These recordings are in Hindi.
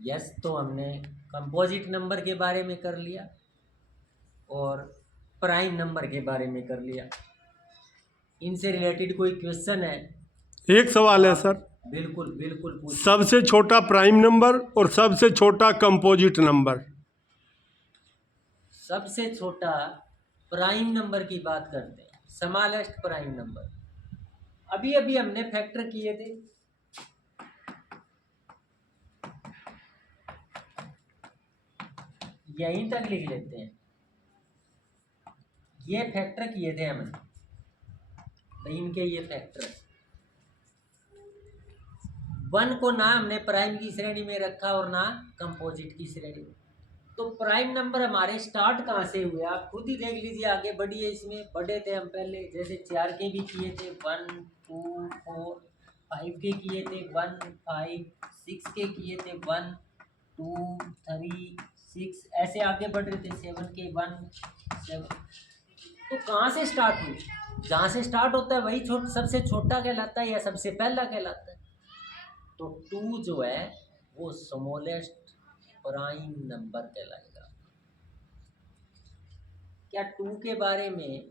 यस, तो हमने कंपोजिट नंबर के बारे में कर लिया और प्राइम नंबर के बारे में कर लिया। इनसे रिलेटेड कोई क्वेश्चन है? एक सवाल है सर। बिल्कुल बिल्कुल पूछिए। सबसे छोटा प्राइम नंबर और सबसे छोटा कंपोजिट नंबर। सबसे छोटा प्राइम नंबर की बात करते हैं, स्मॉलेस्ट प्राइम नंबर। अभी अभी हमने फैक्टर किए थे, यहीं तक लिख लेते हैं। ये फैक्टर किए थे हमने, तो इनके ये फैक्टर है। 1 को ना हमने प्राइम की श्रेणी में रखा और ना कंपोजिट की श्रेणी में। तो प्राइम नंबर हमारे स्टार्ट कहाँ से हुए आप खुद ही देख लीजिए, आगे बढ़िए। इसमें बढ़े थे हम पहले, जैसे 4 के भी किए थे, 1 2 4, 5 के किए थे 1 5, 6 के किए थे 1 2 3 6, ऐसे आगे बढ़ रहे थे 7 के 1 7। तो कहाँ से स्टार्ट हुई? जहाँ से स्टार्ट होता है वही सबसे छोटा कहलाता है या सबसे पहला कहलाता है। तो 2 जो है वो स्मॉलेस्ट प्राइम नंबर कहलाएगा। क्या 2 के बारे में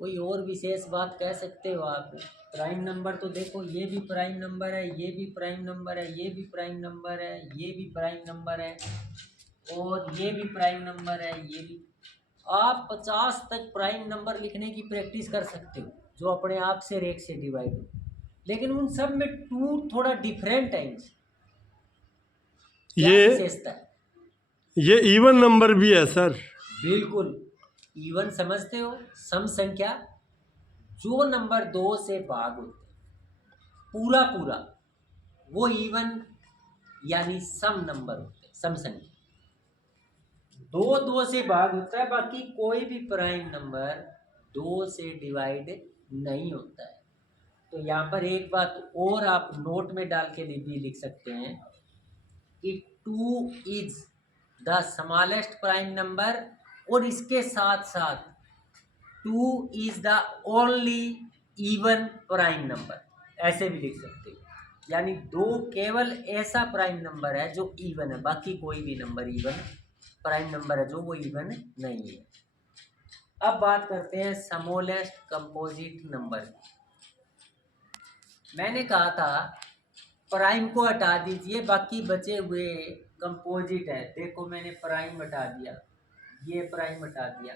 कोई और विशेष बात कह सकते हो आप? प्राइम नंबर तो देखो, ये भी प्राइम नंबर है, ये भी प्राइम नंबर है, ये भी प्राइम नंबर है, ये भी प्राइम नंबर है, और ये भी प्राइम नंबर है, ये भी। आप 50 तक प्राइम नंबर लिखने की प्रैक्टिस कर सकते हो जो अपने आप से रेख से डिवाइड हो, लेकिन उन सब में 2 थोड़ा डिफरेंट है। क्या विशेषता है? ये इवन नंबर भी है सर। बिल्कुल इवन समझते हो, सम संख्या, जो नंबर 2 से भाग होते पूरा पूरा वो इवन यानी सम नंबर होते हैं, सम संख्या। 2 से भाग होता है, बाकी कोई भी प्राइम नंबर 2 से डिवाइड नहीं होता है। तो यहाँ पर एक बात और आप नोट में डाल के भी लिख सकते हैं कि 2 is the smallest prime number, और इसके साथ साथ 2 is the only even prime number, ऐसे भी लिख सकते हो। यानी 2 केवल ऐसा प्राइम नंबर है जो इवन है, बाकी कोई भी नंबर इवन प्राइम नंबर है जो वो इवन नहीं है। अब बात करते हैं स्मॉलेस्ट कंपोजिट नंबर की। मैंने कहा था प्राइम को हटा दीजिए, बाकी बचे हुए कंपोजिट है। देखो मैंने प्राइम हटा दिया, ये प्राइम हटा दिया,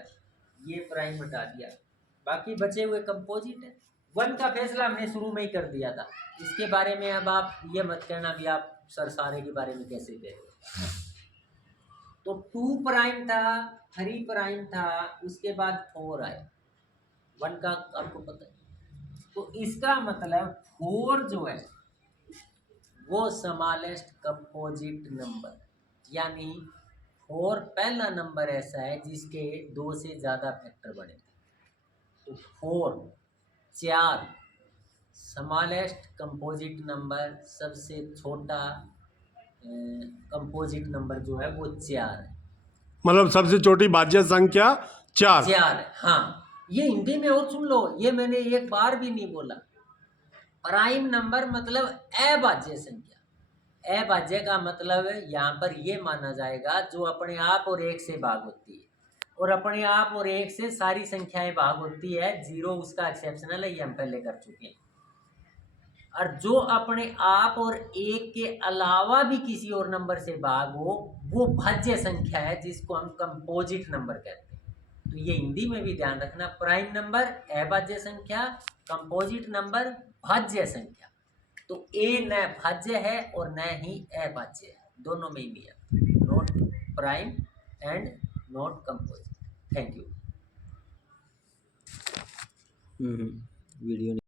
ये प्राइम हटा दिया, बाकी बचे हुए कंपोजिट है। 1 का फैसला हमने शुरू में ही कर दिया था, इसके बारे में अब आप ये मत कहना भी आप सर सारे के बारे में कैसे कह रहे हो। तो 2 प्राइम था, 3 प्राइम था, उसके बाद 4 आया। 1 का आपको पता है, तो इसका मतलब 4 जो है वो स्मॉलेस्ट कंपोजिट नंबर, यानी 4 पहला नंबर ऐसा है जिसके 2 से ज़्यादा फैक्टर बने। तो 4 स्मॉलेस्ट कंपोजिट नंबर, सबसे छोटा कंपोजिट नंबर जो है वो 4 है। मतलब सबसे छोटी भाज्य संख्या 4 है। हाँ, ये हिंदी में और सुन लो, ये मैंने एक बार भी नहीं बोला। प्राइम नंबर मतलब अभाज्य संख्या। अभाज्य का मतलब यहाँ पर ये माना जाएगा जो अपने आप और 1 से भाग होती है, और अपने आप और 1 से सारी संख्याएं भाग होती है। 0 उसका एक्सेप्शनल है, ये हम पहले कर चुके हैं। और जो अपने आप और 1 के अलावा भी किसी और नंबर से भाग हो वो भाज्य संख्या है, जिसको हम कंपोजिट नंबर कहते हैं। तो ये हिंदी में भी ध्यान रखना, प्राइम नंबर अभाज्य संख्या, कंपोजिट नंबर भाज्य संख्या। तो ए न भाज्य है और न ही अभाज्य है, दोनों में ही नियम, not prime and not composite. Thank you. Video